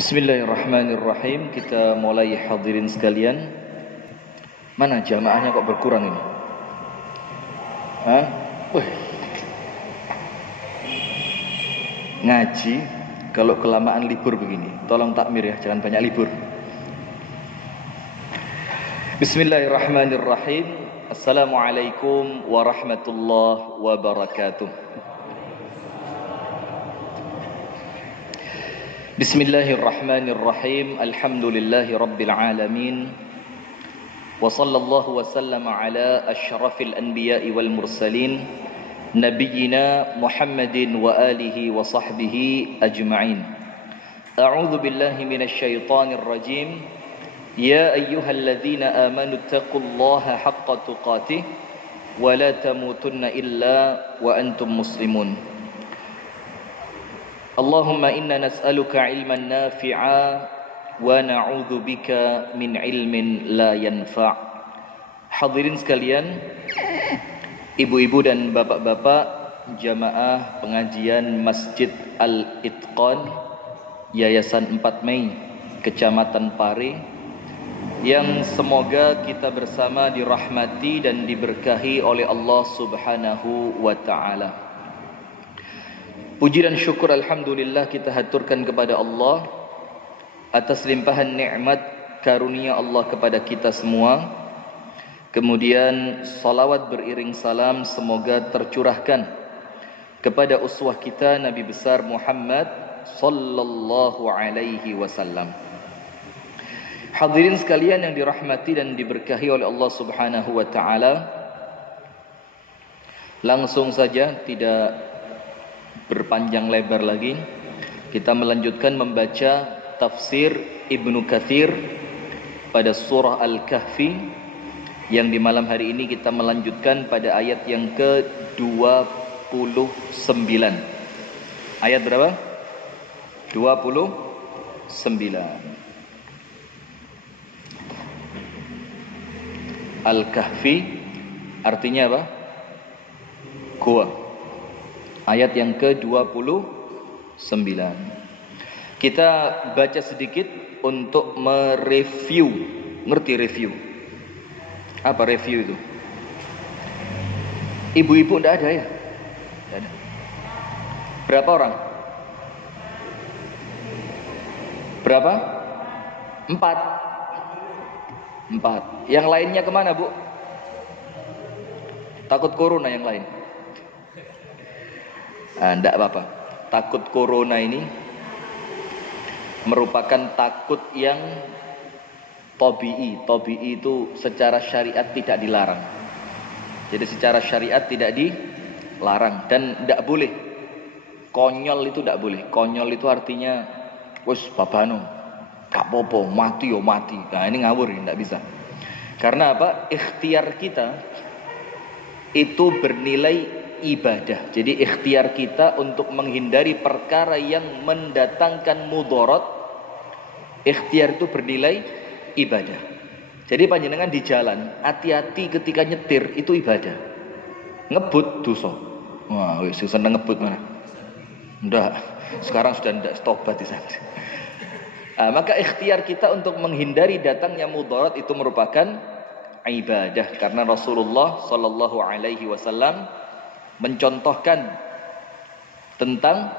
Bismillahirrahmanirrahim. Kita mulai, hadirin sekalian. Mana jamaahnya kok berkurang ini? Ngaji kalau kelamaan libur begini, tolong takmir ya, jangan banyak libur. Bismillahirrahmanirrahim. Assalamualaikum warahmatullahi wabarakatuh. Bismillahirrahmanirrahim. Alhamdulillahi rabbil alamin. Wa sallallahu wa sallama ala asyrafil anbiya'i wal mursalin, nabiyyina Muhammadin wa alihi wa sahbihi ajma'in. A'udzu billahi minasy syaithanir rajim. Ya ayyuhalladzina amanu taqullaha haqqa tuqatih wa la tamutunna illa wa antum muslimun. Allahumma inna nas'aluka ilman nafi'a wa na'udzu bika min ilmin la yanfa'. Hadirin sekalian, ibu-ibu dan bapak-bapak jamaah pengajian Masjid Al-Itqan Yayasan 4 Mei Kecamatan Pare, yang semoga kita bersama dirahmati dan diberkahi oleh Allah Subhanahu wa ta'ala. Puji dan syukur alhamdulillah kita haturkan kepada Allah atas limpahan nikmat karunia Allah kepada kita semua. Kemudian salawat beriring salam semoga tercurahkan kepada uswah kita Nabi besar Muhammad sallallahu alaihi wasallam. Hadirin sekalian yang dirahmati dan diberkahi oleh Allah Subhanahu wa taala, langsung saja tidak berpanjang lebar lagi, kita melanjutkan membaca tafsir Ibnu Katsir pada surah Al-Kahfi, yang di malam hari ini kita melanjutkan pada ayat yang ke-29. Ayat berapa? 29. Al-Kahfi artinya apa? Gua. Ayat yang ke-29. Kita baca sedikit untuk mereview. Ngerti review? Apa review itu? Ibu-ibu enggak ada ya? Enggak ada. Berapa orang? Berapa? 4. Yang lainnya kemana, Bu? Takut corona yang lain? Enggak apa-apa. Takut corona ini merupakan takut yang tabi'i. Tabi'i itu secara syariat tidak dilarang. Jadi secara syariat tidak dilarang dan tidak boleh. Konyol itu tidak boleh. Konyol itu artinya wis babano, gak popo, mati yo mati. Nah ini ngawur, tidak bisa. Karena apa? Ikhtiar kita itu bernilai ibadah. Jadi ikhtiar kita untuk menghindari perkara yang mendatangkan mudarat, ikhtiar itu bernilai ibadah. Jadi panjenengan di jalan, hati-hati ketika nyetir, itu ibadah. Ngebut dosa. Wah, wis seneng ngebut mana? Enggak. Sekarang sudah enggak, tobat di sana. Maka ikhtiar kita untuk menghindari datangnya mudarat itu merupakan ibadah, karena Rasulullah sallallahu alaihi wasallam mencontohkan tentang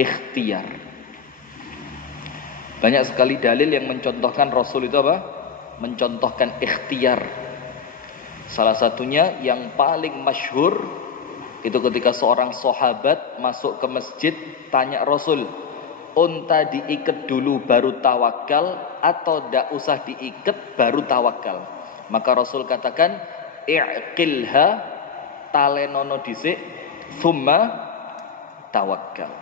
ikhtiar. Banyak sekali dalil yang mencontohkan Rasul itu apa? Mencontohkan ikhtiar. Salah satunya yang paling masyhur itu ketika seorang sahabat masuk ke masjid, tanya Rasul, unta diikat dulu baru tawakal atau tidak usah diikat baru tawakal? Maka Rasul katakan, i'qilha, talenono dhisik, thumma tawakkal.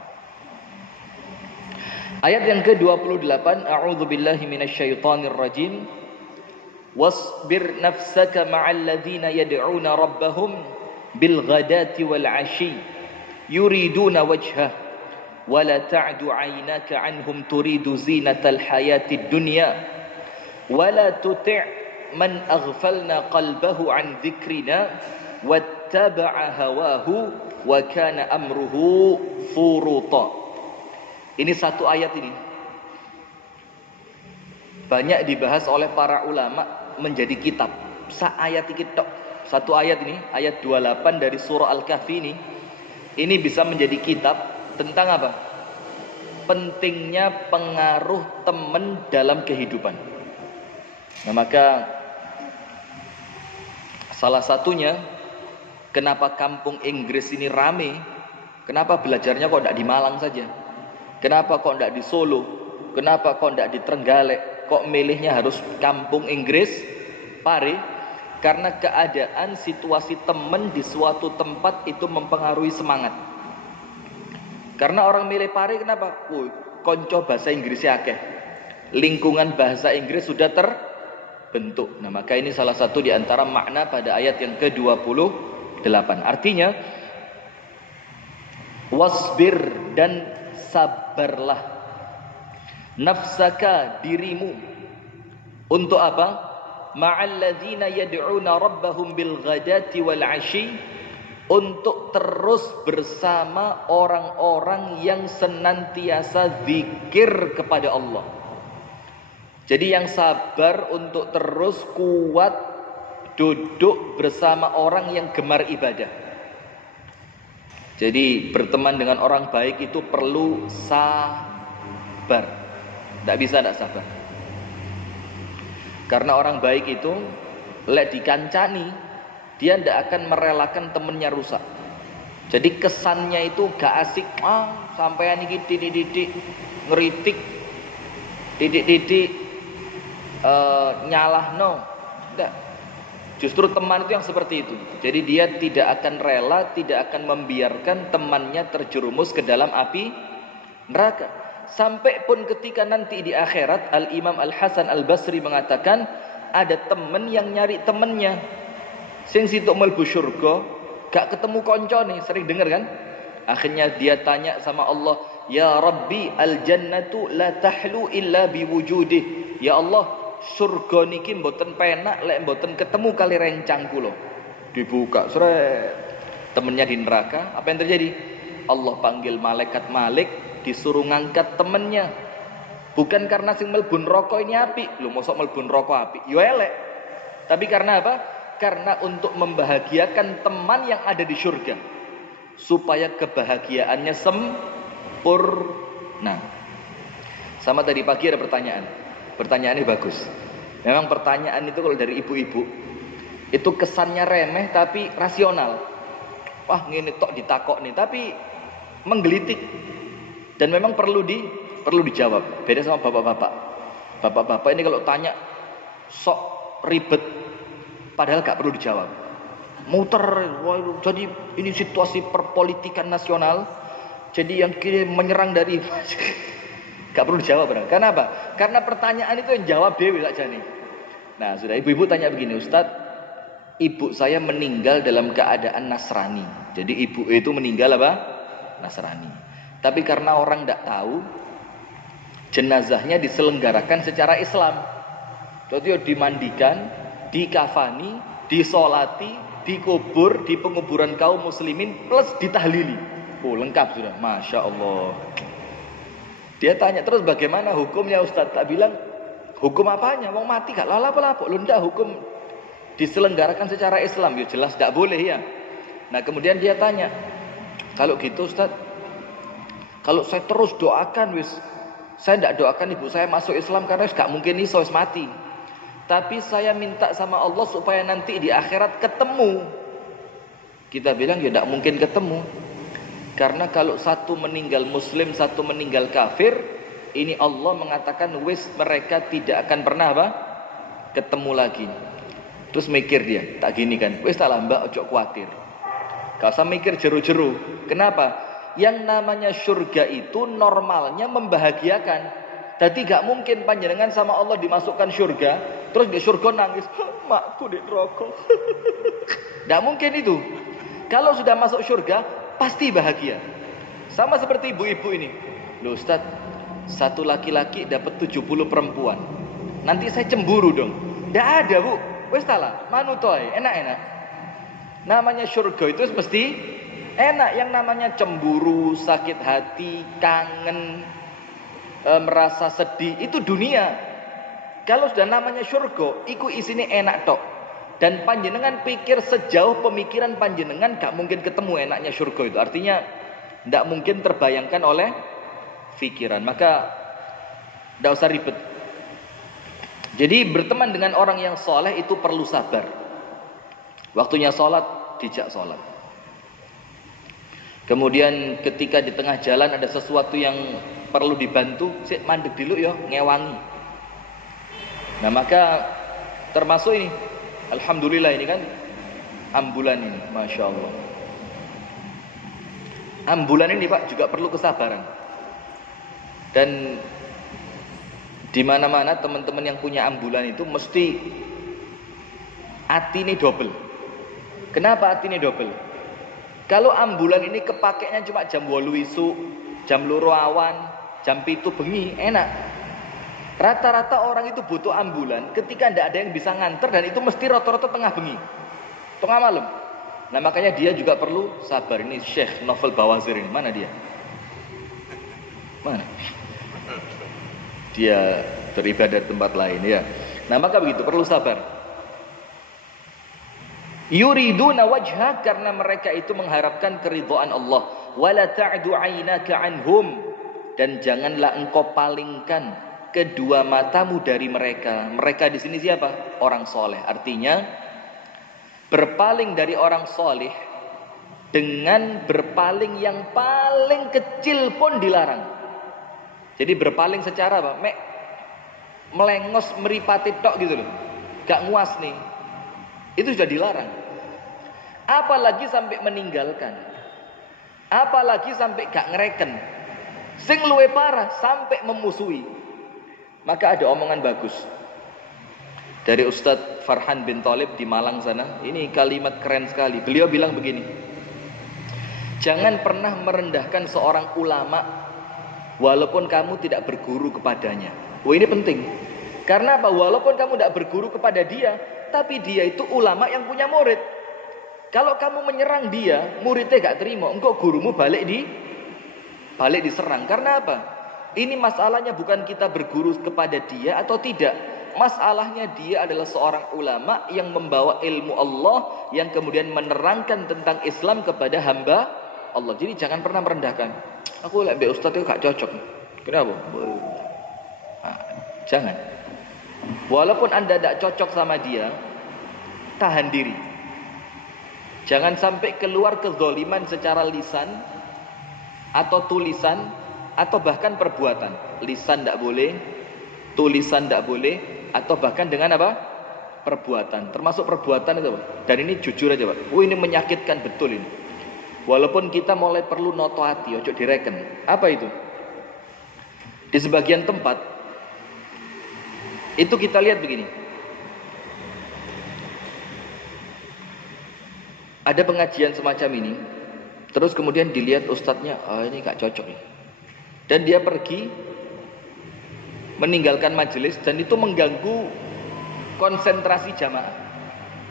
Ayat yang ke-28, a'udzu billahi minasyaitonir rajim. Wasbir nafsaka ma'al ladzina yad'una rabbahum bil ghadati wal 'ashyi yuriduna wajhah wa la ta'du 'aynaka 'anhum turidu zinatal hayatid dunya wa la tuti' man aghfalna qalbahu 'an dzikrina wattaba'a hawahu wa kana amruhu furuta. Ini satu ayat ini banyak dibahas oleh para ulama menjadi kitab. Ayat ini tok. Satu ayat ini, ayat 28 dari surah Al-Kahfi ini bisa menjadi kitab tentang apa? Pentingnya pengaruh teman dalam kehidupan. Nah, maka salah satunya kenapa kampung Inggris ini rame, kenapa belajarnya kok tidak di Malang saja? Kenapa kok tidak di Solo? Kenapa kok tidak di Trenggalek? Kok milihnya harus kampung Inggris, Pare? Karena keadaan situasi teman di suatu tempat itu mempengaruhi semangat. Karena orang milih Pare kenapa? Konco bahasa Inggrisnya akeh. Lingkungan bahasa Inggris sudah terbentuk. Nah, maka ini salah satu di antara makna pada ayat yang ke-28. Artinya wasbir, dan sabarlah, nafsaka, dirimu, untuk apa? Ma'alladzina yad'una rabbahum bil ghadati wal 'ashi, untuk terus bersama orang-orang yang senantiasa zikir kepada Allah. Jadi yang sabar untuk terus kuat duduk bersama orang yang gemar ibadah. Jadi berteman dengan orang baik itu perlu sabar. Tidak bisa tidak sabar. Karena orang baik itu lek dikancani, dia tidak akan merelakan temennya rusak. Jadi kesannya itu gak asik. Sampean iki didik ngeritik, didik nyalahno. Tidak. Justru teman itu yang seperti itu. Jadi dia tidak akan rela, tidak akan membiarkan temannya terjerumus ke dalam api neraka. Sampai pun ketika nanti di akhirat, Al-Imam Al-Hasan Al-Basri mengatakan ada teman yang nyari temannya. Sing situ mlebu syurga, gak ketemu koncone, sering dengar kan? Akhirnya dia tanya sama Allah, "Ya Rabbi, al-jannatu la tahlu illa biwujudih." Ya Allah, surga niki mboten penak lek mboten ketemu kali rencang kula. Dibuka, sret. Temennya di neraka, apa yang terjadi? Allah panggil malaikat Malik, disuruh ngangkat temennya. Bukan karena sing mlebu neraka ini api. Lho mosok mlebu neraka api? Yo elek. Tapi karena apa? Karena untuk membahagiakan teman yang ada di surga, supaya kebahagiaannya sempurna. Sama tadi pagi ada pertanyaan. Pertanyaannya bagus. Memang pertanyaan itu kalau dari ibu-ibu itu kesannya remeh tapi rasional. Wah, ngene tok ditakok nih, tapi menggelitik. Dan memang perlu dijawab. Beda sama bapak-bapak. Bapak-bapak ini kalau tanya sok ribet, padahal gak perlu dijawab. Muter, jadi ini situasi perpolitikan nasional. Jadi yang kiri menyerang dari gak perlu dijawab. Karena apa? Karena pertanyaan itu yang jawab dewi saja nih. Nah, sudah ibu-ibu tanya begini, Ustadz, ibu saya meninggal dalam keadaan Nasrani. Jadi ibu itu meninggal apa? Nasrani. Tapi karena orang tidak tahu, jenazahnya diselenggarakan secara Islam. Jadi dimandikan, dikafani, disolati, dikubur di penguburan kaum muslimin plus ditahlili. Lengkap sudah, Masya Allah. Dia tanya terus, bagaimana hukumnya Ustadz? Tak bilang hukum apanya, mau mati gak lalap-lalap. Lunda hukum diselenggarakan secara Islam. Ya jelas tidak boleh ya. Nah kemudian dia tanya, kalau gitu Ustadz, kalau saya terus doakan saya tidak doakan ibu saya masuk Islam karena gak mungkin iso mati. Tapi saya minta sama Allah supaya nanti di akhirat ketemu. Kita bilang ya tidak mungkin ketemu. Karena kalau satu meninggal muslim, satu meninggal kafir, ini Allah mengatakan mereka tidak akan pernah ketemu lagi. Terus mikir dia, tak gini kan, tak lah mbak, ojo khawatir. Gak usah mikir jeru-jeru. Kenapa? Yang namanya surga itu normalnya membahagiakan. Jadi gak mungkin panjenengan sama Allah dimasukkan surga, terus di surga nangis, makku di neraka. Gak mungkin itu. Kalau sudah masuk surga, pasti bahagia. Sama seperti ibu-ibu ini. Loh Ustaz, satu laki-laki dapat 70 perempuan. Nanti saya cemburu dong. Gak ada bu. Wes talah, manutoy, enak-enak. Namanya surga itu mesti enak. Yang namanya cemburu, sakit hati, kangen, merasa sedih, itu dunia. Kalau sudah namanya surga, iku isine enak tok. Dan panjenengan pikir sejauh pemikiran panjenengan gak mungkin ketemu enaknya surga itu. Artinya gak mungkin terbayangkan oleh pikiran. Maka gak usah ribet. Jadi berteman dengan orang yang soleh itu perlu sabar. Waktunya sholat, dijak sholat. Kemudian ketika di tengah jalan ada sesuatu yang perlu dibantu, sik mandek dulu ya, ngewangi. Nah maka termasuk ini, alhamdulillah ini kan ambulan ini, masya Allah. Ambulan ini Pak juga perlu kesabaran. Dan di mana-mana teman-teman yang punya ambulan itu mesti hati ini double. Kenapa hati ini double? Kalau ambulan ini kepakainya cuma jam 8 isuk, jam 2 awan, jam 7 bengi, enak. Rata-rata orang itu butuh ambulan ketika tidak ada yang bisa nganter, dan itu mesti rata-rata tengah bengi, tengah malam. Nah makanya dia juga perlu sabar. Ini Syekh Novel Bawazir ini, mana dia? Mana? Dia beribadah di tempat lain ya. Nah maka begitu, perlu sabar. Yuriduna wajha, karena mereka itu mengharapkan keridhaan Allah. Wala ta'du 'ainaka 'anhum, dan janganlah engkau palingkan kedua matamu dari mereka. Mereka di sini siapa? Orang soleh. Artinya berpaling dari orang soleh dengan berpaling yang paling kecil pun dilarang. Jadi berpaling secara apa? Melengos meripati tok gitu loh. Gak nguas nih. Itu sudah dilarang. Apalagi sampai meninggalkan. Apalagi sampai gak ngereken. Sing luwe parah sampai memusuhi. Maka ada omongan bagus dari Ustadz Farhan bin Thalib di Malang sana. Ini kalimat keren sekali. Beliau bilang begini, jangan pernah merendahkan seorang ulama walaupun kamu tidak berguru kepadanya. Oh ini penting. Karena apa? Walaupun kamu tidak berguru kepada dia, tapi dia itu ulama yang punya murid. Kalau kamu menyerang dia, muridnya gak terima, engkau gurumu balik diserang. Karena apa? Ini masalahnya bukan kita berguru kepada dia atau tidak. Masalahnya dia adalah seorang ulama yang membawa ilmu Allah, yang kemudian menerangkan tentang Islam kepada hamba Allah. Jadi jangan pernah merendahkan. Aku lihat Ustaz itu gak cocok. Kenapa? Nah, jangan. Walaupun Anda tidak cocok sama dia, tahan diri. Jangan sampai keluar kezaliman secara lisan atau tulisan atau bahkan perbuatan. Lisan tidak boleh, tulisan tidak boleh, atau bahkan dengan apa? Perbuatan. Termasuk perbuatan itu, Pak. Dan ini jujur aja, Pak. Ini menyakitkan betul ini. Walaupun kita mulai perlu noto hati, ojo direken. Apa itu? Di sebagian tempat itu kita lihat begini. Ada pengajian semacam ini, terus kemudian dilihat ustadznya, ini gak cocok nih. Dan dia pergi meninggalkan majelis, dan itu mengganggu konsentrasi jamaah.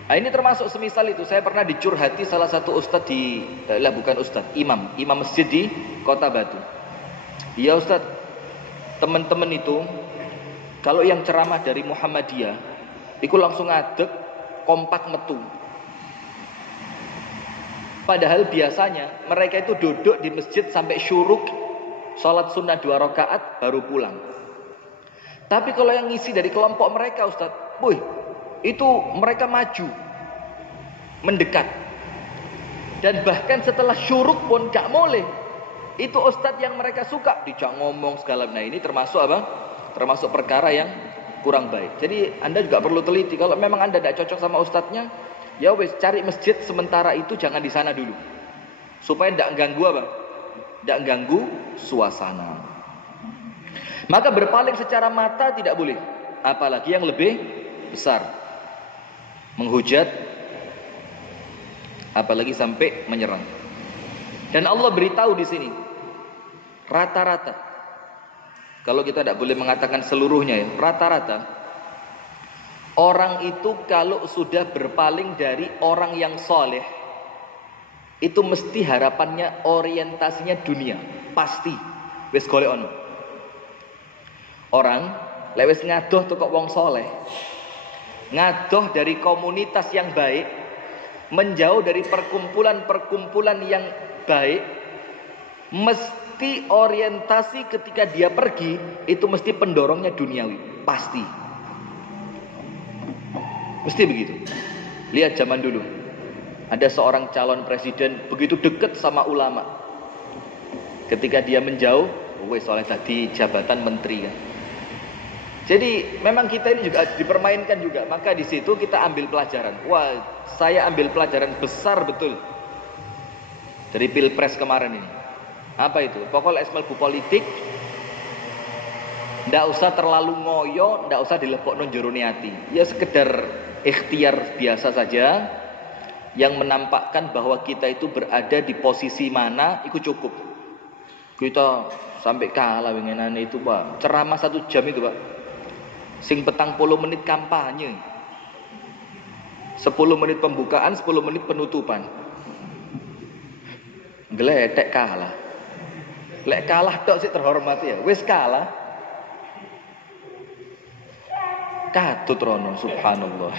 Nah ini termasuk semisal itu. Saya pernah dicurhati salah satu ustadz imam masjid di Kota Batu. Ya ustadz, teman-teman itu kalau yang ceramah dari Muhammadiyah itu langsung ngadeg, kompak metu. Padahal biasanya mereka itu duduk di masjid sampai syuruk, sholat sunnah 2 rakaat baru pulang. Tapi kalau yang ngisi dari kelompok mereka Ustadz, itu mereka maju, mendekat. Dan bahkan setelah syuruk pun gak boleh. Itu Ustadz yang mereka suka, dijak ngomong segala. Nah ini termasuk apa? Termasuk perkara yang kurang baik. Jadi Anda juga perlu teliti. Kalau memang Anda tidak cocok sama Ustadznya, ya wes cari masjid sementara itu, jangan di sana dulu. Supaya tidak ganggu apa? Tidak ganggu suasana. Maka berpaling secara mata tidak boleh. Apalagi yang lebih besar. Menghujat, apalagi sampai menyerang. Dan Allah beritahu di sini, rata-rata, kalau kita tidak boleh mengatakan seluruhnya ya, rata-rata orang itu kalau sudah berpaling dari orang yang soleh, itu mesti harapannya orientasinya dunia, pasti. Wes golek ono. Orang Lek wis ngadoh teko wong soleh, ngadoh dari komunitas yang baik, menjauh dari perkumpulan-perkumpulan yang baik, mesti orientasi ketika dia pergi itu mesti pendorongnya duniawi, pasti. Mesti begitu. Lihat zaman dulu, ada seorang calon presiden begitu dekat sama ulama. Ketika dia menjauh, wes oleh tadi jabatan menteri kan. Jadi memang kita ini juga dipermainkan juga. Maka di situ kita ambil pelajaran. Wah, saya ambil pelajaran besar betul dari pilpres kemarin ini. Apa itu? Pokoknya esmal bu politik, ndak usah terlalu ngoyo, ndak usah dilepokno jero hati. Ya sekedar ikhtiar biasa saja yang menampakkan bahwa kita itu berada di posisi mana, itu cukup. Kita sampai kalah winginane itu, Pak. Ceramah 1 jam itu, Pak. Sing 40 menit kampanye. 10 menit pembukaan, 10 menit penutupan. Geletek kalah. Lek kalah tok sih terhormat ya. Wis kalah. Katut rono, subhanallah.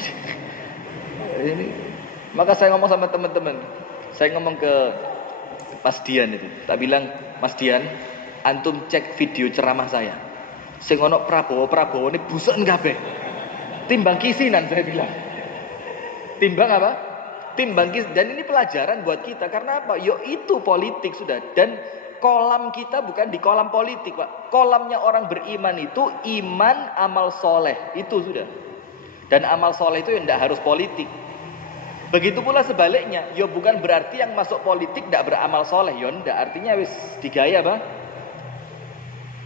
Ini maka saya ngomong sama teman-teman. Saya ngomong ke Mas Dian itu. Tak bilang, Mas Dian, antum cek video ceramah saya. Sing ono Prabowo ini busen kabeh. Timbang kisinan saya bilang. Timbang apa? Timbang kis. Dan ini pelajaran buat kita. Karena apa? Yo itu politik sudah. Dan kolam kita bukan di kolam politik, Pak. Kolamnya orang beriman itu iman, amal soleh. Itu sudah. Dan amal soleh itu yang tidak harus politik. Begitu pula sebaliknya. Yo bukan berarti yang masuk politik tidak beramal soleh. Yo tidak. Artinya wis digaya apa?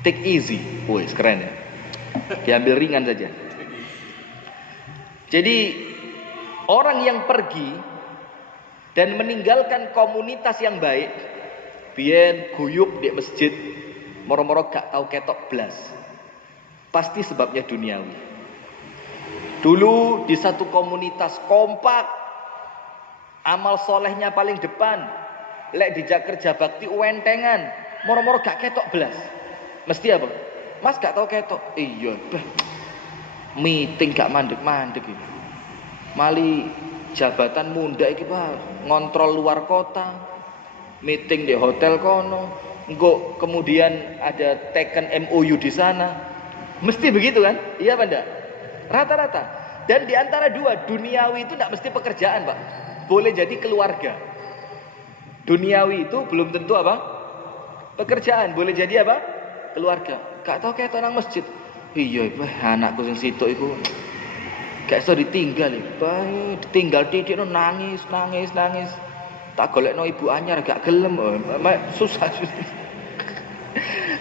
Take easy. Wih, keren ya. Diambil ringan saja. Jadi orang yang pergi dan meninggalkan komunitas yang baik, biyen guyub di masjid, moro-moro gak tahu ketok blas. Pasti sebabnya duniawi. Dulu di satu komunitas kompak, amal solehnya paling depan, lek dijak kerja bakti uentengan, moro-moro gak ketok blas. Mesti apa? Mas gak tahu ketok. Iya, bah. Meeting gak mandek-mandek ini. Mali jabatan munda iki, Pak, ngontrol luar kota. Meeting di hotel kono. Engko kemudian ada teken MOU di sana. Mesti begitu kan? Iya apa enggak? Rata-rata. Dan di antara dua, duniawi itu enggak mesti pekerjaan, Pak. Boleh jadi keluarga. Duniawi itu belum tentu apa? Pekerjaan. Boleh jadi apa? Keluarga. Gak tau kayak orang masjid. Iya, anakku sing sitok iku gak iso ditinggal, ditinggal titik nangis. Tak golekno ibu anyar gak gelem. Susah.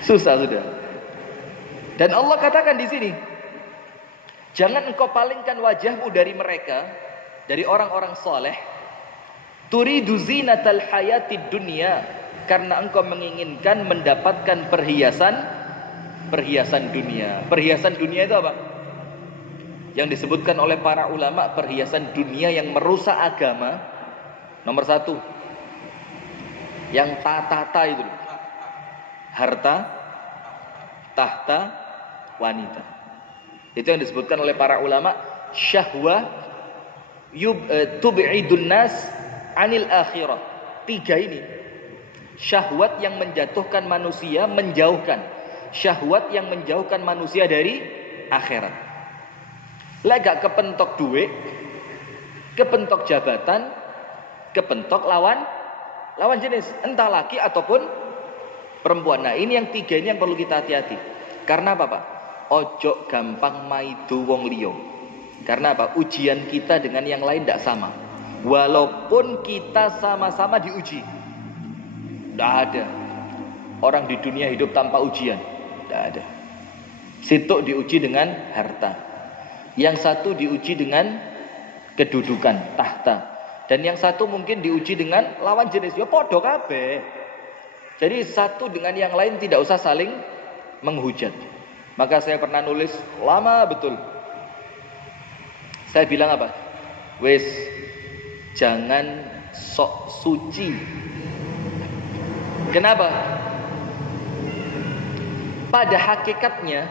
Susah sudah. Dan Allah katakan di sini, jangan engkau palingkan wajahmu dari mereka, dari orang-orang soleh. Turidu zinatal hayatid dunya, karena engkau menginginkan mendapatkan perhiasan dunia. Perhiasan dunia itu apa? Yang disebutkan oleh para ulama, perhiasan dunia yang merusak agama. Nomor 1, yang tata itu, harta, tahta, wanita. Itu yang disebutkan oleh para ulama, syahwah tub'idun nas anil akhirah. 3 ini syahwat yang menjatuhkan manusia, menjauhkan. Syahwat yang menjauhkan manusia dari akhirat. Lah gak kepentok duit, kepentok jabatan, kepentok lawan jenis, entah laki ataupun perempuan. Nah, ini yang 3 ini yang perlu kita hati-hati. Karena apa, Pak? Ojo gampang maido wong liya. Karena apa? Ujian kita dengan yang lain tidak sama. Walaupun kita sama-sama diuji. Tidak ada orang di dunia hidup tanpa ujian. Tidak ada. Situ diuji dengan harta. Yang satu diuji dengan kedudukan, tahta. Dan yang satu mungkin diuji dengan lawan jenis. Ya podo kabeh. Jadi satu dengan yang lain tidak usah saling menghujat. Maka saya pernah nulis lama betul. Saya bilang apa? Wes, jangan sok suci. Kenapa? Pada hakikatnya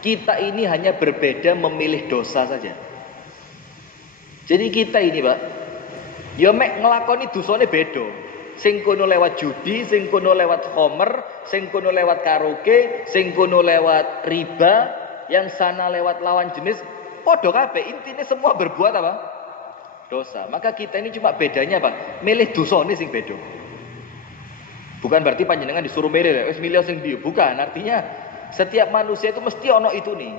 Kita ini hanya berbeda memilih dosa saja. Jadi kita ini, Pak, ya mek nglakoni dosane beda. Sing kono lewat judi, sing kono lewat homer, sing kono lewat karaoke, sing kono lewat riba, yang sana lewat lawan jenis, padha kabeh. Intine semua berbuat apa? Dosa. Maka kita ini cuma bedanya apa? Milih dosane sing beda. Bukan berarti panjenengan disuruh milih, wis milih sing ndi. Bukan, artinya setiap manusia itu mesti ono itu nih.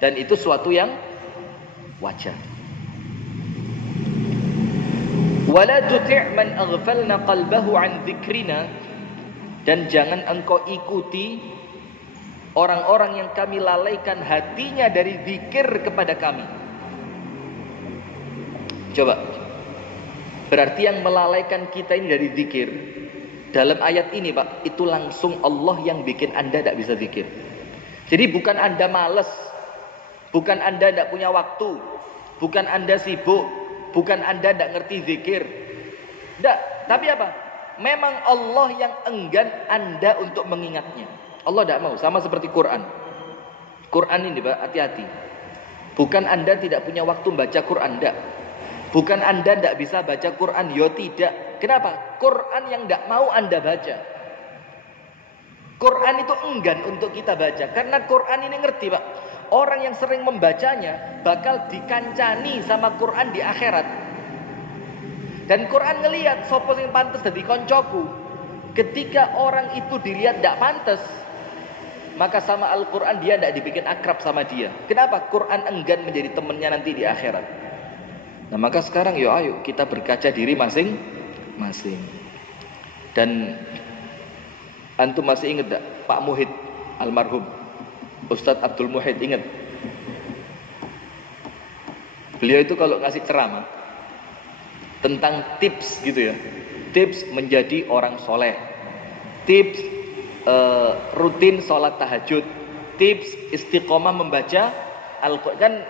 Dan itu suatu yang wajar. Wala tuti' man aghfalna qalbahu an dzikrina, dan jangan engkau ikuti orang-orang yang kami lalaikan hatinya dari zikir kepada kami. Coba. Berarti yang melalaikan kita ini dari zikir. Dalam ayat ini, Pak, itu langsung Allah yang bikin Anda tidak bisa zikir. Jadi bukan Anda malas, bukan Anda tidak punya waktu, bukan Anda sibuk, bukan Anda tidak ngerti zikir. Tidak, tapi apa? Memang Allah yang enggan Anda untuk mengingatnya. Allah tidak mau, sama seperti Quran. Quran ini, Pak, hati-hati. Bukan Anda tidak punya waktu baca Quran, tidak. Bukan Anda tidak bisa baca Quran, ya tidak. Kenapa? Quran yang tidak mau Anda baca. Quran itu enggan untuk kita baca. Karena Quran ini ngerti, Pak. Orang yang sering membacanya bakal dikancani sama Quran di akhirat. Dan Quran ngelihat sapa sing pantes dadi koncoku. Ketika orang itu dilihat tidak pantas, maka sama Al-Quran dia tidak dibikin akrab sama dia. Kenapa? Quran enggan menjadi temannya nanti di akhirat. Nah, maka sekarang ayo kita berkaca diri masing-masing. Dan antum masih ingat tak Pak Muhid almarhum Ustadz Abdul Muhid, ingat? Beliau itu kalau ngasih ceramah tentang tips gitu ya, tips menjadi orang soleh, tips rutin sholat tahajud, tips istiqomah membaca Al-Quran, kan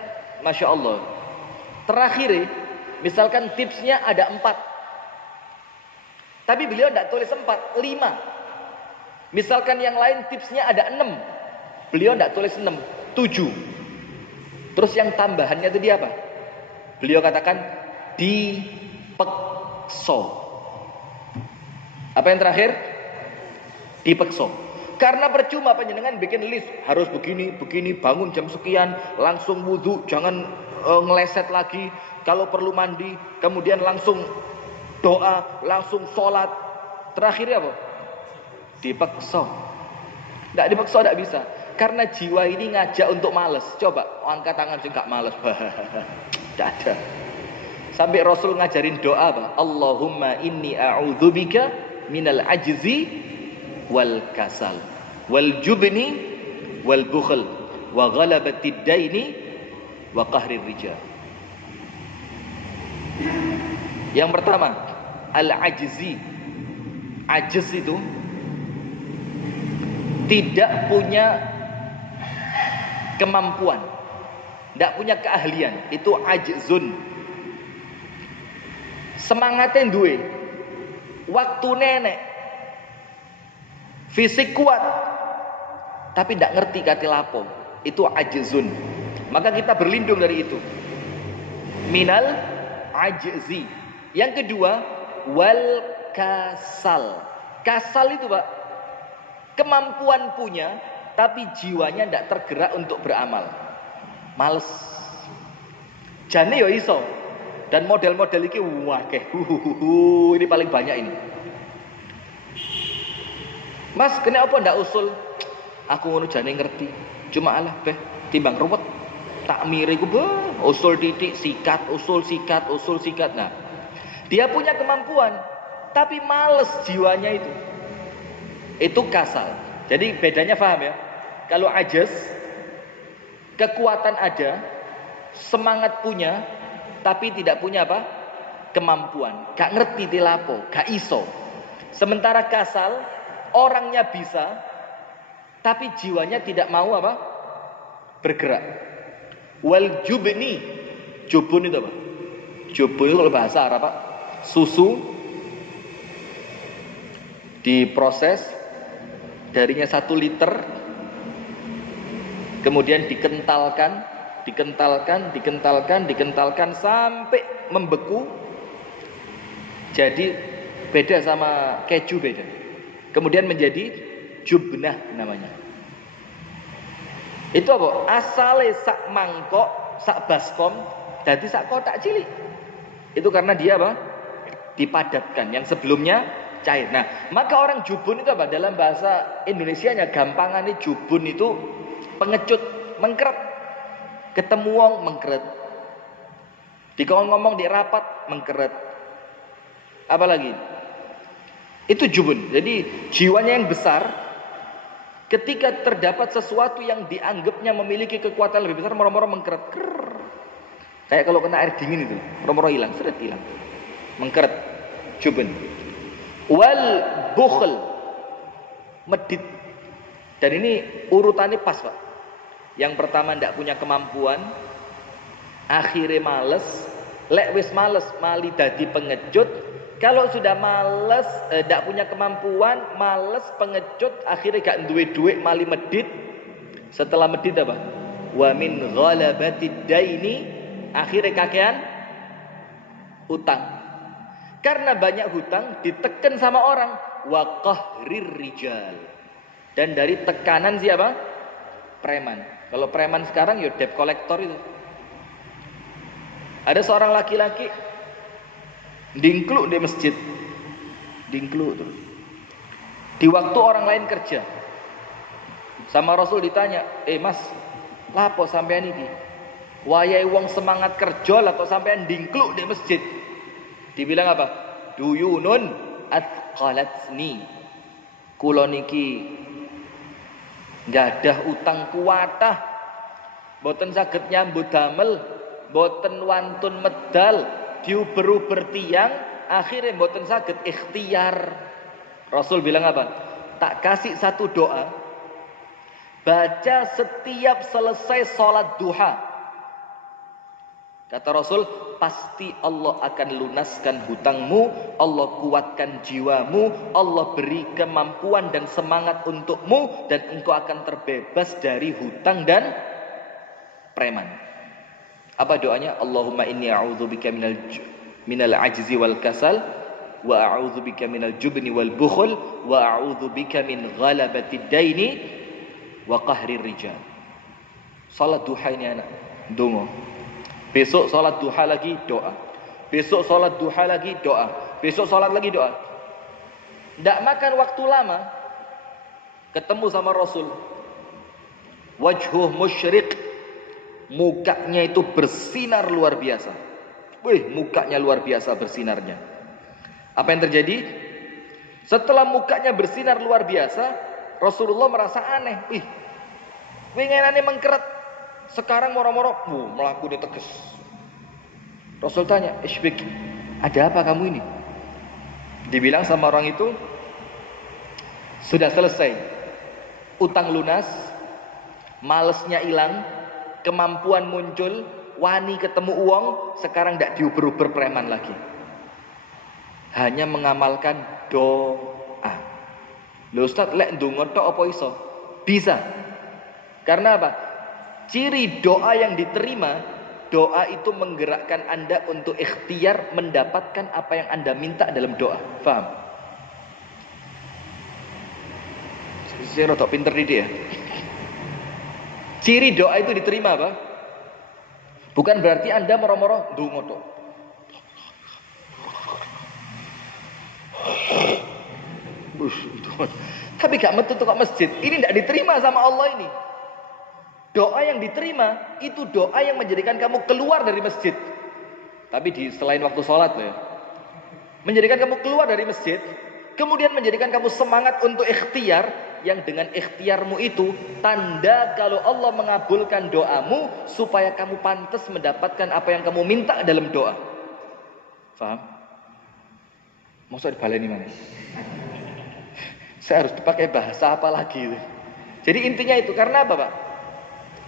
Masya Allah. Terakhir, misalkan tipsnya ada 4, tapi beliau tidak tulis 4, 5. Misalkan yang lain tipsnya ada 6, beliau tidak tulis 6, 7. Terus yang tambahannya itu dia apa? Beliau katakan dipekso. Apa yang terakhir? Dipekso. Karena percuma panjenengan bikin list, harus begini, bangun jam sekian, langsung wudhu, jangan ngeleset lagi, kalau perlu mandi, kemudian langsung doa, langsung sholat. Terakhirnya apa? Dipekso. Tidak dipekso tidak bisa. Karena jiwa ini ngajak untuk males. Coba angkat tangan sih gak males. Tidak ada. Sampai Rasul ngajarin doa apa? Allahumma inni a'udzubika minal ajzi wal kasal wal jubni wal bukhl wa ghalabatid daini wa qahrir rijal. Yang pertama, al-ajzi. Ajiz itu tidak punya kemampuan, tidak punya keahlian, itu ajzun. Semangatnya duwe, waktu nenek, fisik kuat, tapi tidak ngerti kate lapo, itu ajzun. Maka kita berlindung dari itu. Minal ajzi. Yang kedua, wal kasal. Kasal itu, Pak, kemampuan punya, tapi jiwanya tidak tergerak untuk beramal. Males. Jane yo iso. Dan model-model iki ini paling banyak ini. Mas, kenapa ndak usul? Aku ngono jane ngerti. Cuma alah beh timbang ruwet. Takmir iku usul titik sikat, usul sikat. Nah, dia punya kemampuan tapi males jiwanya itu. Itu kasal. Jadi bedanya paham ya? Kalau ajaz, kekuatan ada, semangat punya, tapi tidak punya apa? Kemampuan. Gak ngerti tilapo, gak iso. Sementara kasal, orangnya bisa, tapi jiwanya tidak mau apa? Bergerak. Wal jubni. Jubun itu apa? Jubun itu kalau bahasa Arab, Pak, susu diproses darinya 1 liter Kemudian dikentalkan sampai membeku. Jadi beda sama keju, beda. Kemudian menjadi jubnah namanya. Itu apa? Asale sak mangkok, sak baskom, dadi sak kotak cilik. Itu karena dia apa? Dipadatkan. Yang sebelumnya cair. Nah, maka orang jubun itu apa? Dalam bahasa Indonesianya gampangannya jubun itu pengecut, mengkeret. Ketemu wong mengkeret. Dikon ngomong di rapat mengkeret. Apalagi? Itu jubun. Jadi jiwanya yang besar, ketika terdapat sesuatu yang dianggapnya memiliki kekuatan lebih besar, moro-moro mengkeret. Kayak kalau kena air dingin itu, moro-moro hilang, seret hilang. Mengkeret. Jubun. Wal bukhl, medit. Dan ini urutannya pas, Pak. Yang pertama ndak punya kemampuan, akhirnya males, lek wis males mali dadi pengecut. Kalau sudah males, ndak punya kemampuan, males, pengecut, akhirnya gak duwe duit mali medit. Setelah medit apa? Wa min ghalabatid daini, akhirnya kakean utang. Karena banyak hutang ditekan sama orang, wa qahrir rijal. Dan dari tekanan siapa? Preman. Kalau preman sekarang ya debt collector itu. Ada seorang laki-laki dingkluk di masjid. Dingkluk terus. Di waktu orang lain kerja. Sama Rasul ditanya, Mas, lapo sampean iki? Wayahe wong semangat kerja lah kok sampean dingkluk di masjid. Dibilang apa? Duyunun atqalatni. Kula niki gadah utang kuatah, boten saged nyambut damel, boten wantun medal, diuber-uber tiang, akhirnya boten saged ikhtiar. Rasul bilang apa? Tak kasih satu doa, baca setiap selesai sholat duha. Kata Rasul, pasti Allah akan lunaskan hutangmu, Allah kuatkan jiwamu, Allah beri kemampuan dan semangat untukmu, dan engkau akan terbebas dari hutang dan preman. Apa doanya? Allahumma inni a'udzubika minal ajzi wal kasal, wa a'udzubika minal jubni wal bukhl, wa a'udzubika min ghalabatid daini wa qahrir rijal. Salat duha ini anak, dongo. Besok sholat duha lagi doa. Besok sholat duha lagi doa. Besok sholat lagi doa. Tidak makan waktu lama, ketemu sama Rasul. Wajhuh musyriq, mukanya itu bersinar luar biasa. Wih, mukanya luar biasa bersinarnya. Apa yang terjadi? Setelah mukanya bersinar luar biasa, Rasulullah merasa aneh. Wih, winginane mengkeret. Sekarang moro-moro melaku diteges. Rasul tanya, Ishbik, ada apa kamu ini? Dibilang sama orang itu, sudah selesai, utang lunas, malesnya hilang, kemampuan muncul, wani ketemu uang, sekarang tidak diuber-uber preman lagi. Hanya mengamalkan doa. Loh Ustaz, lek ndonga tok apa iso? Bisa. Karena apa? Ciri doa yang diterima, doa itu menggerakkan Anda untuk ikhtiar mendapatkan apa yang Anda minta dalam doa. Faham? Saya rotok pinter nih dia. Ciri doa itu diterima apa? Bukan berarti Anda moro-moro ndonga tok. Tapi gak metu kok masjid. Ini tidak diterima sama Allah ini. Doa yang diterima itu doa yang menjadikan kamu keluar dari masjid. Tapi selain waktu sholat loh ya. Menjadikan kamu keluar dari masjid, kemudian menjadikan kamu semangat untuk ikhtiar, yang dengan ikhtiarmu itu tanda kalau Allah mengabulkan doamu supaya kamu pantas mendapatkan apa yang kamu minta dalam doa. Faham? Maksud dibaleni mana? Saya harus pakai bahasa apa lagi? Jadi intinya itu karena apa, Pak?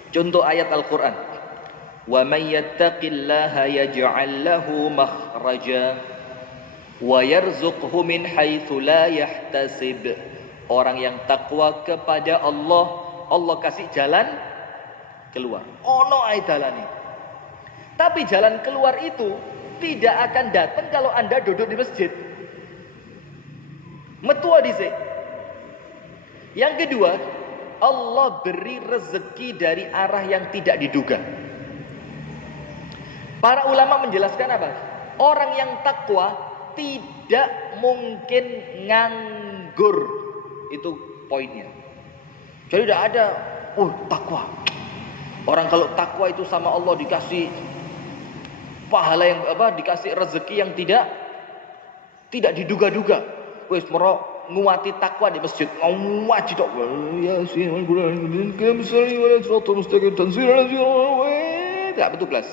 Contoh ayat Al-Quran. Wa may yattaqillaha yaj'al lahu makhraja wa yarzuqhu min haitsu la yahtasib. Orang yang takwa kepada Allah, Allah kasih jalan keluar. Ono ae dalane. Tapi jalan keluar itu tidak akan datang kalau Anda duduk di masjid. Metua dhisik. Yang kedua, Allah beri rezeki dari arah yang tidak diduga. Para ulama menjelaskan apa? Orang yang takwa tidak mungkin nganggur. Itu poinnya. Jadi tidak ada, takwa. Orang kalau takwa itu sama Allah dikasih pahala yang dikasih rezeki yang tidak diduga-duga. Wis merok nguati takwa di masjid. Ngaji tok. Ya sih, tidak betul plus.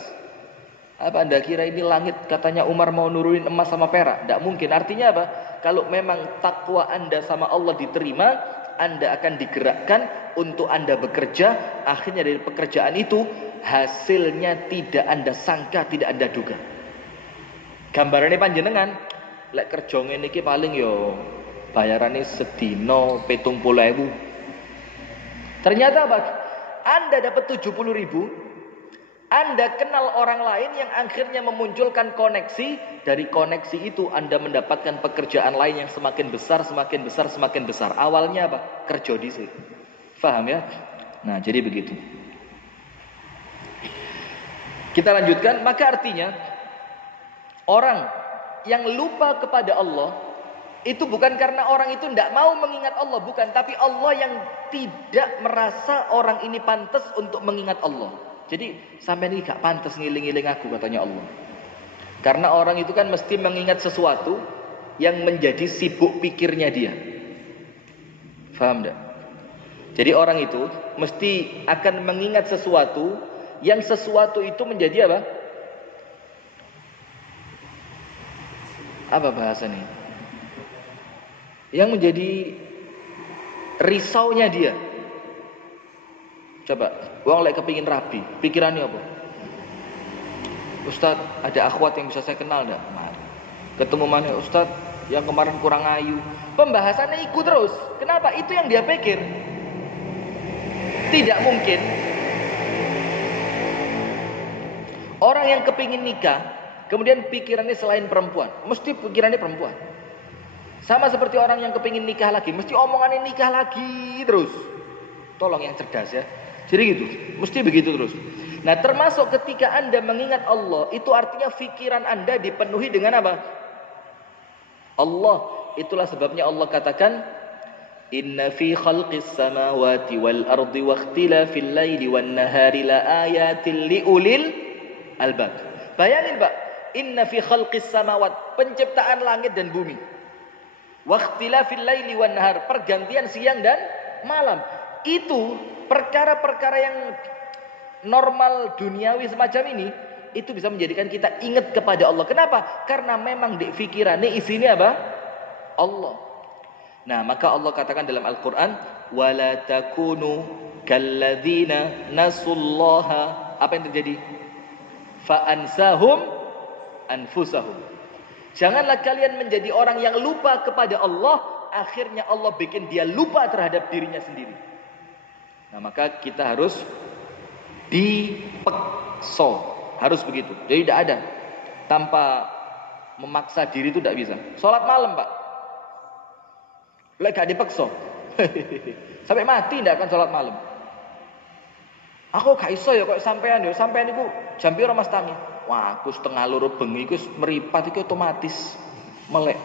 Apa Anda kira ini langit katanya Umar mau nurunin emas sama perak? Tidak mungkin. Artinya apa? Kalau memang takwa Anda sama Allah diterima, Anda akan digerakkan untuk Anda bekerja. Akhirnya dari pekerjaan itu hasilnya tidak Anda sangka, tidak Anda duga. Gambarannya panjenengan, lek kerja ngene iki paling yo bayarannya sedino 70.000. Ternyata apa? Anda dapat 70.000. Anda kenal orang lain yang akhirnya memunculkan koneksi. Dari koneksi itu Anda mendapatkan pekerjaan lain yang semakin besar, semakin besar, semakin besar. Awalnya apa? Kerja di sini. Faham ya? Nah, jadi begitu. Kita lanjutkan. Maka artinya orang yang lupa kepada Allah itu bukan karena orang itu tidak mau mengingat Allah, bukan. Tapi Allah yang tidak merasa orang ini pantas untuk mengingat Allah. Jadi sampai ini gak pantas ngiling-ngiling aku, katanya Allah. Karena orang itu kan mesti mengingat sesuatu yang menjadi sibuk pikirnya dia. Faham tak? Jadi orang itu mesti akan mengingat sesuatu yang sesuatu itu menjadi apa? Apa bahasanya? Yang menjadi risaunya dia. Coba, wong lek kepingin rapi, pikirannya apa? Ustaz, ada akhwat yang bisa saya kenal enggak? Mari. Ketemu mana Ustaz yang kemarin kurang ayu. Pembahasannya ikut terus. Kenapa? Itu yang dia pikir. Tidak mungkin orang yang kepingin nikah, kemudian pikirannya selain perempuan. Mesti pikirannya perempuan. Sama seperti orang yang kepingin nikah lagi, mesti omongannya nikah lagi terus. Tolong yang cerdas ya. Jadi gitu, mesti begitu terus. Nah, termasuk ketika Anda mengingat Allah, itu artinya pikiran Anda dipenuhi dengan apa? Allah. Itulah sebabnya Allah katakan, Inna fi khalqis samawati wal ardi wa ikhtilafil laili wan nahari la ayatin liulil albab. Bayangin Pak, inna fi khalqis samawat, penciptaan langit dan bumi. Wa ikhtilafil laili wan nahar, pergantian siang dan malam. Itu perkara-perkara yang normal duniawi semacam ini, itu bisa menjadikan kita ingat kepada Allah. Kenapa? Karena memang di pikirannya isinya apa? Allah. Nah, maka Allah katakan dalam Al-Quran, wala takunu kalladzina nasullaha. Apa yang terjadi? Fa'ansahum anfusahum. Janganlah kalian menjadi orang yang lupa kepada Allah, akhirnya Allah bikin dia lupa terhadap dirinya sendiri. Nah, maka kita harus dipeksa, harus begitu. Jadi tidak ada tanpa memaksa diri itu tidak bisa. Sholat malam Pak, lek gak dipeksa sampai mati tidak akan sholat malam. Aku gak iso ya kok sampean iku jam piro Mas Tangi? Wah, aku setengah loro bengi iku meripat iku otomatis melek.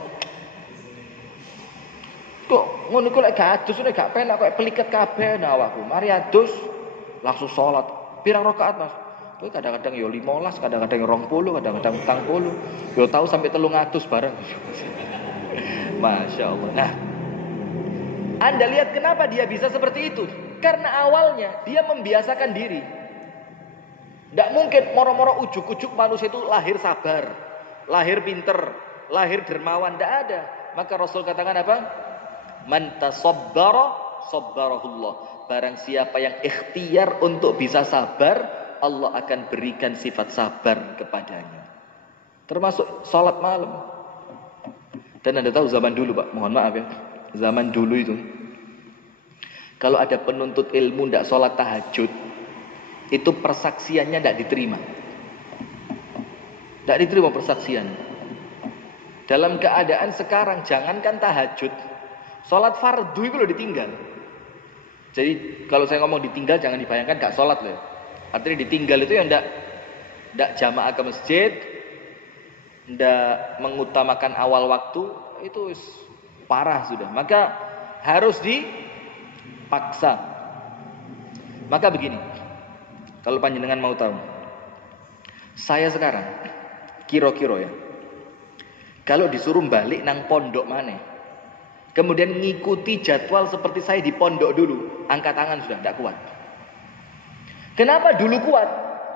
Kok ngono iku lek gak adus nek gak penak kok peliket kabeh awakku. Mari adus langsung salat. Pirang rakaat Mas? Kowe kadang-kadang yo 15, kadang-kadang 20, kadang-kadang 40. Yo tahu sampai 300 bareng. Masya Allah. Nah, Anda lihat kenapa dia bisa seperti itu? Karena awalnya dia membiasakan diri. Tidak mungkin moro-moro ujuk-ujuk manusia itu lahir sabar, lahir pinter, lahir dermawan. Tidak ada. Maka Rasul katakan apa? Man tasabbara sabbarahullah. Barang siapa yang ikhtiar untuk bisa sabar, Allah akan berikan sifat sabar kepadanya. Termasuk sholat malam. Dan Anda tahu zaman dulu Pak, mohon maaf ya, zaman dulu itu kalau ada penuntut ilmu tidak sholat tahajud, itu persaksiannya tidak diterima. Tidak diterima persaksian. Dalam keadaan sekarang, jangankan tahajud, sholat fardu itu loh ditinggal. Jadi kalau saya ngomong ditinggal, jangan dibayangkan gak sholat loh. Artinya ditinggal itu yang tidak jamaah ke masjid, tidak mengutamakan awal waktu, itu parah sudah. Maka harus dipaksa. Maka begini, kalau panjenengan mau tahu, saya sekarang kira-kira ya, kalau disuruh balik nang pondok mana, kemudian ngikuti jadwal seperti saya di pondok dulu, angkat tangan sudah tidak kuat. Kenapa dulu kuat?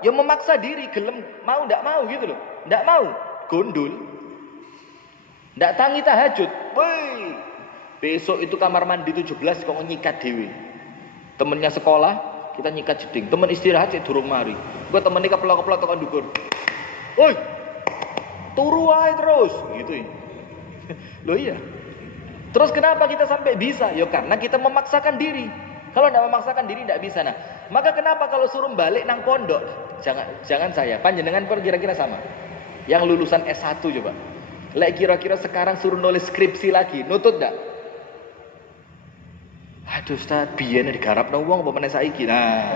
Ya memaksa diri, gelem mau tidak mau gitu loh, tidak mau, gondol, tidak tangi tahajud. Woi, besok itu kamar mandi 17 kok nyikat dewe. Temennya sekolah kita nyikat jeding, temen istirahat cek durung mari. Gua temennya keplok-keplok tekan dukur. Woi, turu aja terus, gitu ya. Loh iya. Terus kenapa kita sampai bisa? Ya karena kita memaksakan diri. Kalau tidak memaksakan diri tidak bisa. Nah, maka kenapa kalau suruh balik nang pondok? Jangan saya, panjenengan pun kira-kira sama. Yang lulusan S1 coba. Lek kira-kira sekarang suruh nulis skripsi lagi, nutut enggak? Aduh Ustaz, biyen digarapno wong apa meneh saiki. Nah.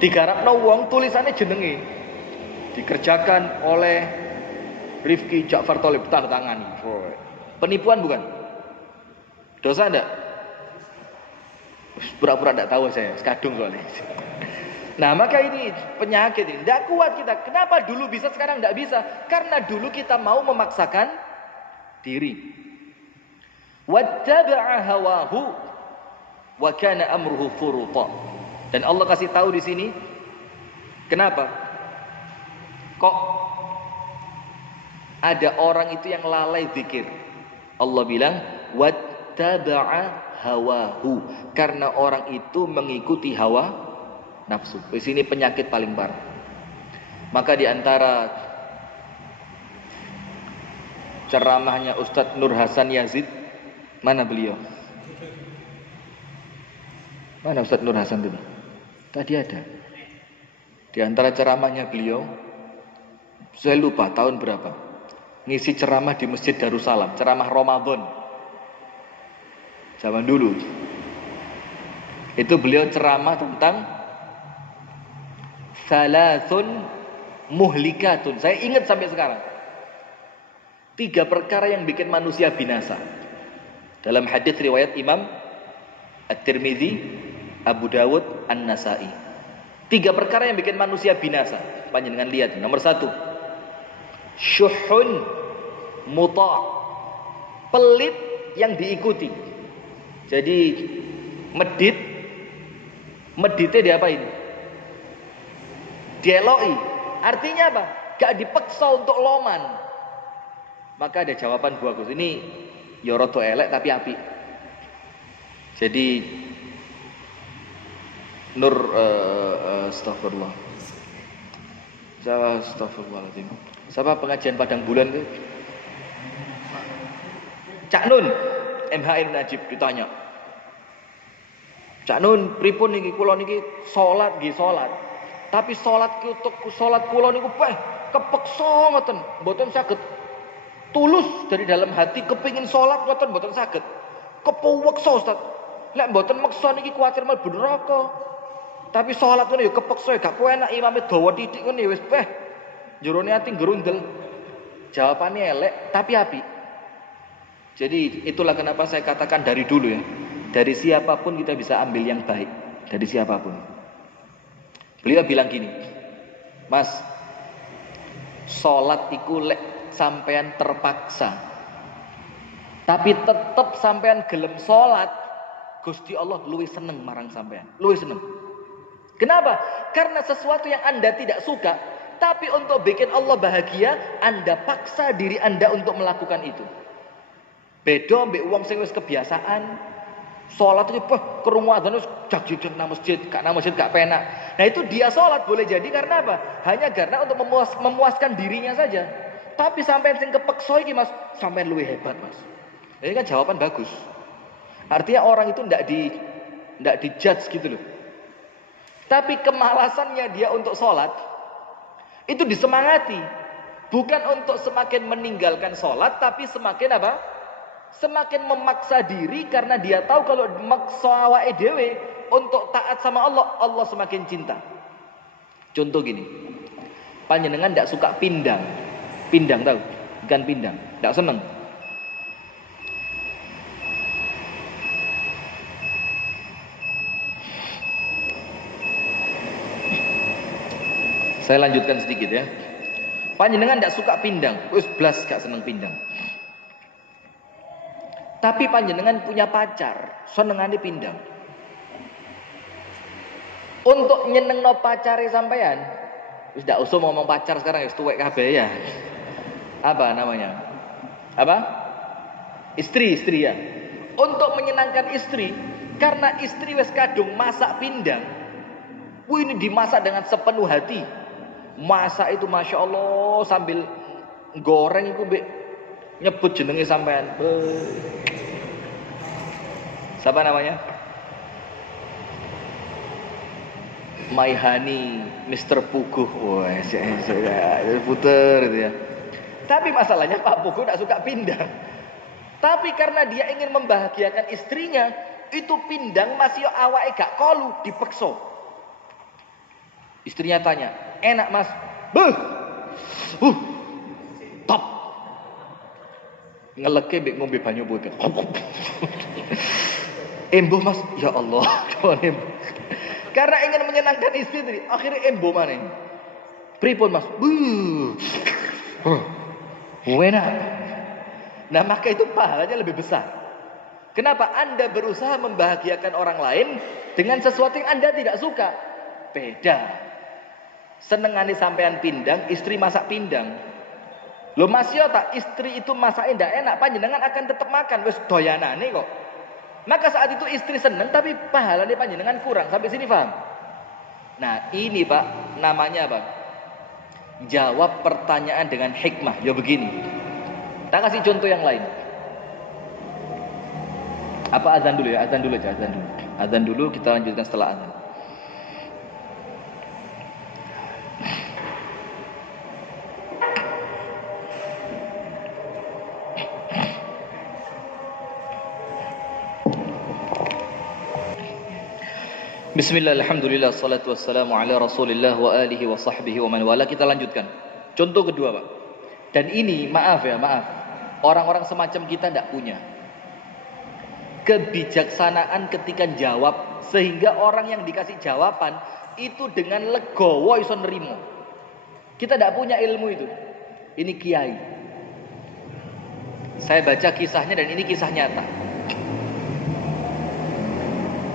Digarapno wong tulisannya jenenge. Dikerjakan oleh Rifki Ja'far Thalib, tanda tangani. Penipuan bukan? Dosa enggak? Pura-pura enggak tahu saya, sekadung soalnya. Nah, maka ini penyakit ini. Enggak kuat kita. Kenapa dulu bisa sekarang enggak bisa? Karena dulu kita mau memaksakan diri. Wattaba'a hawahu wa kana amruhu furuta. Dan Allah kasih tahu di sini kenapa? Kok ada orang itu yang lalai zikir? Allah bilang wattaba'a hawahu, karena orang itu mengikuti hawa nafsu. Di sini penyakit paling parah. Maka di antara ceramahnya Ustadz Nur Hasan Yazid, mana beliau? Mana Ustadz Nur Hasan itu? Tadi ada. Di antara ceramahnya beliau, saya lupa tahun berapa, ngisi ceramah di Masjid Darussalam, ceramah Ramadan. Zaman dulu. Itu beliau ceramah tentang salasun muhlikatun. Saya ingat sampai sekarang. 3 perkara yang bikin manusia binasa. Dalam hadis riwayat Imam At-Tirmidzi, Abu Dawud, An-Nasa'i. 3 perkara yang bikin manusia binasa. Panjenengan lihat. Nomor 1, syuhun muta', pelit yang diikuti. Jadi meditnya diapain? Dieloi. Artinya apa? Gak dipaksa untuk loman. Maka ada jawaban bagus. Ini yoroto elek tapi api. Jadi Nur astagfirullah. Astagfirullahaladzim. Siapa pengajian Padang Bulan itu? Cak Nun MHN Najib ditanya, Cak Nun pripun niki kula niki salat nggih salat. Tapi salat kula niku kepeksa ngoten, mboten saged tulus dari dalam hati kepingin salat ngoten mboten saged. Kepeksa Ustaz. Lek mboten meksa niki kuwatir mlebu neraka. Tapi salat ngene ya kepeksa gak kuenak imame dawa titik ngene wis jerone ati ngerundel. Jawabane elek tapi apik. Jadi itulah kenapa saya katakan dari dulu ya. Dari siapapun kita bisa ambil yang baik. Dari siapapun. Beliau bilang gini, Mas, sholat iku lek sampean terpaksa, tapi tetep sampean gelem sholat, Gusti Allah luwih seneng marang sampean. Luwih seneng. Kenapa? Karena sesuatu yang Anda tidak suka, tapi untuk bikin Allah bahagia, Anda paksa diri Anda untuk melakukan itu. Beda mbek wong sing wis kebiasaan salat itu krungu adzan wis jag-jag nang masjid, gak penak. Nah itu dia salat boleh jadi karena apa? Hanya karena untuk memuaskan dirinya saja. Tapi sampai sing kepeksa iki Mas, sampai luwih hebat Mas. Ini kan jawaban bagus. Artinya orang itu ndak di judge gitu loh. Tapi kemalasannya dia untuk sholat itu disemangati, bukan untuk semakin meninggalkan sholat, tapi semakin apa? Semakin memaksa diri karena dia tahu kalau maksa awake dhewe untuk taat sama Allah, Allah semakin cinta. Contoh gini, panjenengan tidak suka pindang, pindang tahu? Ikan pindang, tidak seneng. Saya lanjutkan sedikit ya. Panjenengan tidak suka pindang, wis blas gak seneng pindang. Tapi panjenengan punya pacar, senengane pindang. Untuk nyenengno pacare sampean, wis ndak usah ngomong pacar sekarang, wis tuwek kabeh ya. Apa namanya? Apa? Istri ya. Untuk menyenangkan istri, karena istri wis kadung masak pindang. Ini dimasak dengan sepenuh hati. Masak itu Masya Allah sambil goreng itu nyebut jenenge sampean. Siapa namanya? My Honey, Mr. Puguh. Wah, puter gitu ya. Tapi masalahnya Pak Puguh tidak suka pindang. Tapi karena dia ingin membahagiakan istrinya, itu pindang masih awake gak kolu, dipeksa. Istrinya tanya, enak mas? Beuh, top. Ngeleke mbek ngombe banyu putih. Embuh mas, ya Allah. Karena ingin menyenangkan istri, akhirnya embuh mana? Pripun mas? Enak. Nah maka itu pahalanya lebih besar. Kenapa? Anda berusaha membahagiakan orang lain dengan sesuatu yang Anda tidak suka. Beda. Senengane sampean pindang, istri masak pindang. Lho Mas yo tak istri itu masaknya ndak enak, panjenengan akan tetap makan wis doyanane kok. Maka saat itu istri seneng tapi pahalanya panjenengan kurang. Sampai sini paham? Nah, ini Pak namanya apa? Jawab pertanyaan dengan hikmah. Ya begini. Kita kasih contoh yang lain. Apa azan dulu ya? Azan dulu aja, azan dulu. Azan dulu kita lanjutkan setelah azan. Bismillah, alhamdulillah, salatu wassalamu ala rasulillah wa alihi wa sahbihi wa man wala. Kita lanjutkan. Contoh kedua Pak. Dan ini maaf, orang-orang semacam kita tidak punya kebijaksanaan ketika jawab. Sehingga orang yang dikasih jawaban itu dengan legowo iso nerimo. Kita tidak punya ilmu itu. Ini kiai. Saya baca kisahnya dan ini kisah nyata.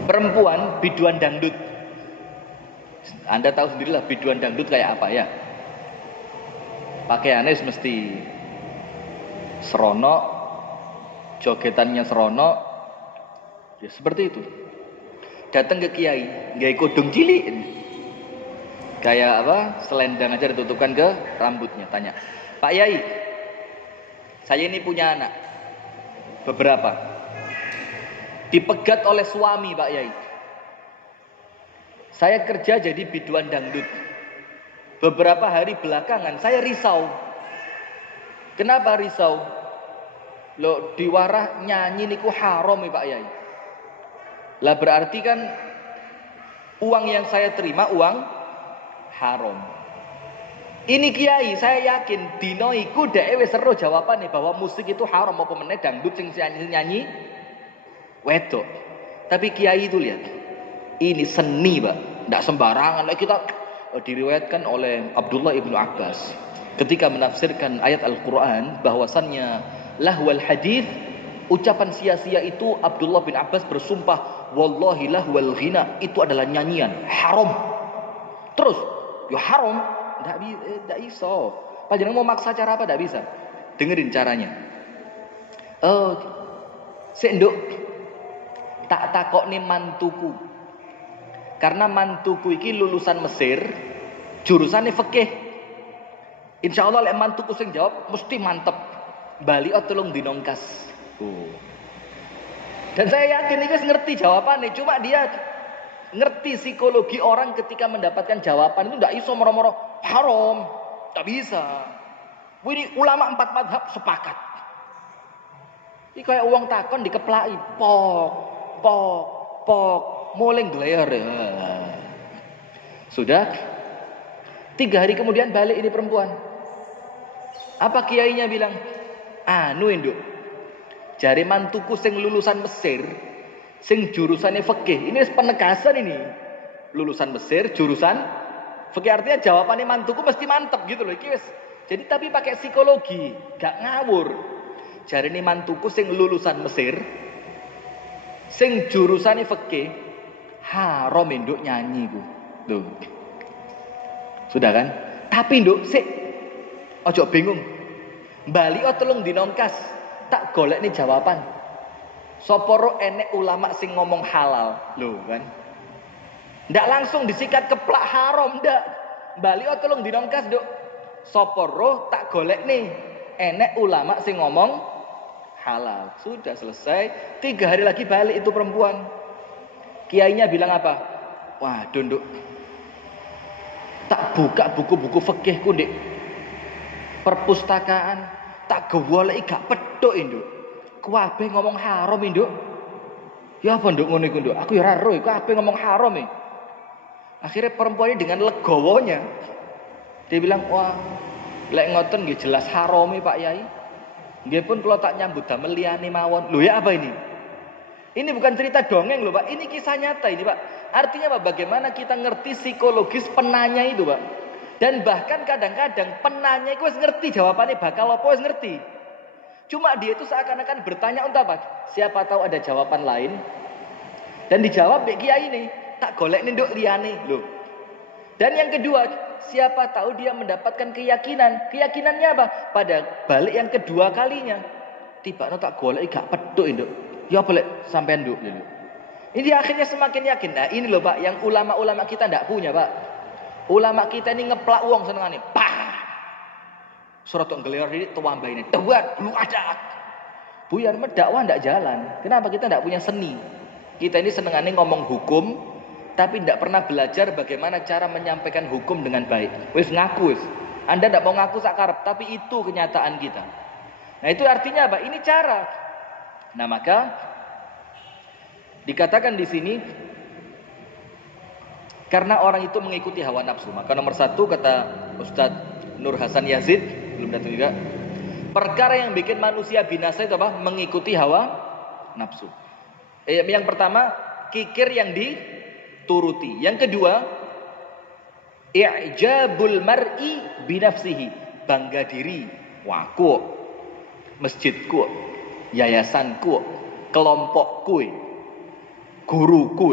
Perempuan biduan dangdut. Anda tahu sendirilah biduan dangdut kayak apa ya. Pakaiannya mesti serono, jogetannya serono, ya seperti itu. Datang ke kiai, nggawe kodong cilik, kayak apa? Selendang aja ditutupkan ke rambutnya. Tanya, Pak Yai, saya ini punya anak, beberapa. Dipegat oleh suami Pak Yai. Saya kerja jadi biduan dangdut. Beberapa hari belakangan saya risau. Kenapa risau? Loh diwarah nyanyi niku haram ya Pak Yai. Lah berarti kan uang yang saya terima uang haram. Ini kiai saya yakin dino iku dhek wis seru jawabane bahwa musik itu haram apa meneh dangdut sing nyanyi wedok. Tapi kiai itu lihat, ini seni Pak, tidak sembarangan. Kita diriwayatkan oleh Abdullah ibnu Abbas ketika menafsirkan ayat Al-Quran bahwasannya lahwal hadith, ucapan sia-sia itu Abdullah bin Abbas bersumpah, wallahi lahwal ghina, itu adalah nyanyian haram. Terus, ya haram, tidak iso. Panjenengan mau maksa cara apa? Tidak bisa. Dengerin caranya. Oh, sendok. Tak takokne mantuku. Karena mantuku iki lulusan Mesir, jurusane fikih. Insyaallah lek mantuku sing jawab mesti mantep. Bali tolong dinongkas. Dan saya yakin iki ngerti jawabannya, cuma dia ngerti psikologi orang ketika mendapatkan jawaban itu ndak iso moro-moro haram, tak bisa. Ini ulama 4 mazhab sepakat. Iki kayak uang takon dikeplaki, pok, mulai geleer. Sudah 3 hari kemudian balik ini perempuan. Apa kiainya bilang? Anu induk. Jari mantuku sing lulusan Mesir, sing jurusannya fikih. Ini penegasan ini. Lulusan Mesir, jurusan fikih, artinya jawabannya mantuku mesti mantep gitu loh. Jadi tapi pakai psikologi, gak ngawur. Jari ini mantuku sing lulusan Mesir, sing jurusannya fikih, haram induk nyanyi ku. Tuh. Sudah kan? Tapi nduk sik ojo bingung. Bali tolong dinongkas, tak golek nih jawaban. Soporo enek ulama sing ngomong halal, lho kan? Ndak langsung disikat keplak haram ndak. Bali tolong dinongkas, Nduk. Soporo tak golek nih enek ulama sing ngomong halal. Sudah selesai. 3 hari lagi balik itu perempuan. Kiainya bilang apa? Wah, Nduk. Tak buka buku-buku fikihku, Dik. Perpustakaan tak gewoleki gak pedhok, Nduk. Kabeh ngomong haram, Nduk. Ya apa, Nduk, ngono iku, Nduk? Aku ya ora ero, kabeh ngomong haram. Akhirnya perempuan ini dengan legowonya dia bilang, "Wah, lek ngoten nggih jelas haram, Pak Yai. Nggih pun kalau tak nyambut damel liyane mawon." Lho ya apa ini? Ini bukan cerita dongeng loh, Pak. Ini kisah nyata ini, Pak. Artinya apa? Bagaimana kita ngerti psikologis penanya itu, Pak. Dan bahkan kadang-kadang penanya itu wis ngerti jawabannya bakal apa, wis ngerti. Cuma dia itu seakan-akan bertanya untuk apa? Siapa tahu ada jawaban lain. Dan dijawab Mbak Kiai ini, tak golek nih nduk liyane loh. Dan yang kedua, siapa tahu dia mendapatkan keyakinan. Keyakinannya apa? Pada balik yang kedua kalinya, tiba tak golek gak peduk nduk. Ya boleh sampean nduk dulu. Ini akhirnya semakin yakin. Nah ini loh Pak, yang ulama-ulama kita ndak punya Pak. Ulama kita ini ngeplak uang senengane. Pah. Surat nggelir ini tuwambah ini. Tewat, lu ada. Buyar dakwah ndak jalan. Kenapa kita ndak punya seni? Kita ini senengane ngomong hukum, tapi ndak pernah belajar bagaimana cara menyampaikan hukum dengan baik. Wis ngaku wis. Anda ndak mau ngaku sakarep, tapi itu kenyataan kita. Nah itu artinya apa? Ini cara. Nah maka dikatakan di sini karena orang itu mengikuti hawa nafsu. Maka nomor 1 kata Ustadz Nur Hasan Yazid, belum datang juga, perkara yang bikin manusia binasa itu apa? Mengikuti hawa nafsu. Yang pertama, kikir yang dituruti. Yang kedua, i'jabul mar'i binafsihi, bangga diri. Waku, masjidku, yayasanku, kelompokku, guruku,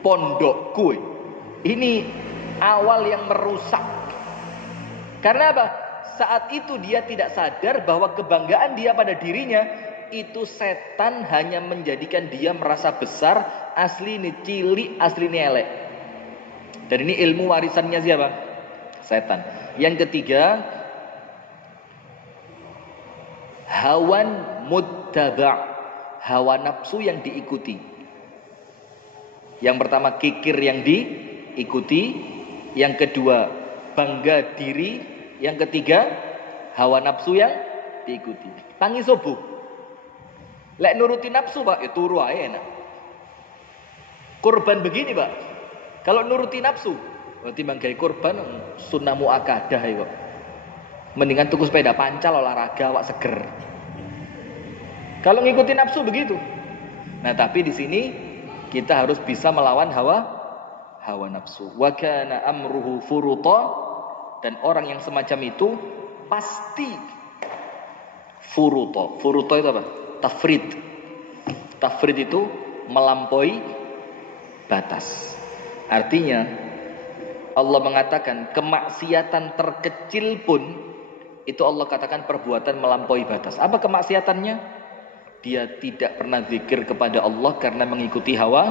pondokku. Ini awal yang merusak. Karena apa? Saat itu dia tidak sadar bahwa kebanggaan dia pada dirinya itu setan hanya menjadikan dia merasa besar, asli ini cilik, asli ini elek. Dan ini ilmu warisannya siapa? Setan. Yang ketiga, hawan muttaba', hawa nafsu yang diikuti. Yang pertama kikir yang diikuti, yang kedua bangga diri, yang ketiga hawa nafsu yang diikuti. Tangi subuh. Lek nuruti nafsu Pak, itu turu ae enak. Kurban begini Pak. Kalau nuruti nafsu, berarti manggai kurban sunnah muakkadah ya kok. Mendingan tuku sepeda pancal olahraga awak seger. Kalau ngikuti nafsu begitu. Nah, tapi di sini kita harus bisa melawan hawa nafsu. Wa kana amruhu furuta, dan orang yang semacam itu pasti furuta. Furuta itu apa? Tafrid. Tafrid itu melampaui batas. Artinya Allah mengatakan kemaksiatan terkecil pun itu Allah katakan perbuatan melampaui batas. Apa kemaksiatannya? Dia tidak pernah zikir kepada Allah karena mengikuti hawa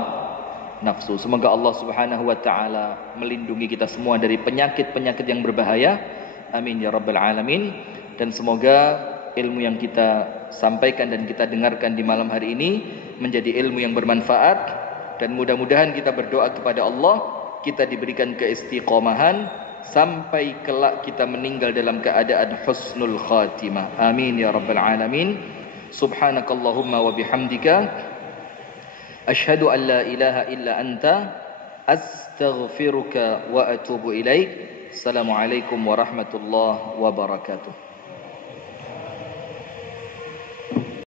nafsu. Semoga Allah Subhanahu wa taala melindungi kita semua dari penyakit-penyakit yang berbahaya. Amin ya rabbal alamin. Dan semoga ilmu yang kita sampaikan dan kita dengarkan di malam hari ini menjadi ilmu yang bermanfaat dan mudah-mudahan kita berdoa kepada Allah kita diberikan keistiqomahan sampai kelak kita meninggal dalam keadaan husnul khatimah. Amin ya rabbal alamin. Subhanakallahumma wa bihamdika asyhadu an la ilaha illa anta astaghfiruka wa atubu ilaik. Assalamualaikum warahmatullahi wabarakatuh.